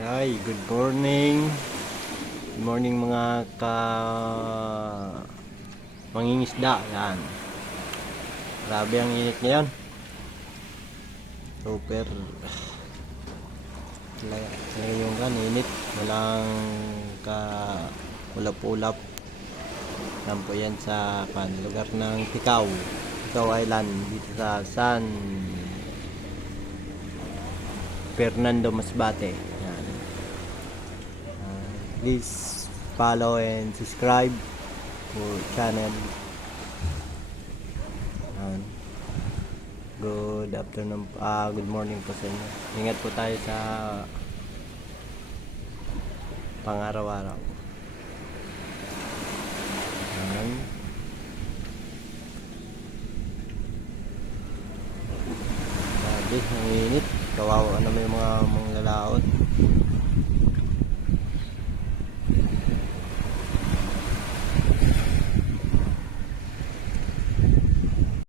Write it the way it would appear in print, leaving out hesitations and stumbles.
Ay, good morning. Good morning mga mangingisda. Yan. Grabe ang init ngayon. Super. Talaga yung init. Walang ulap-ulap. Yan po yan sa lugar ng Ticao Island dito sa San Fernando Masbate. Yan. Please follow and subscribe for channel. Yan. Good afternoon, good morning po sa inyo. Ingat po tayo sa pang-araw-araw. Yan. Grabe, ang init. Kawawa naman yung mga manglalaot.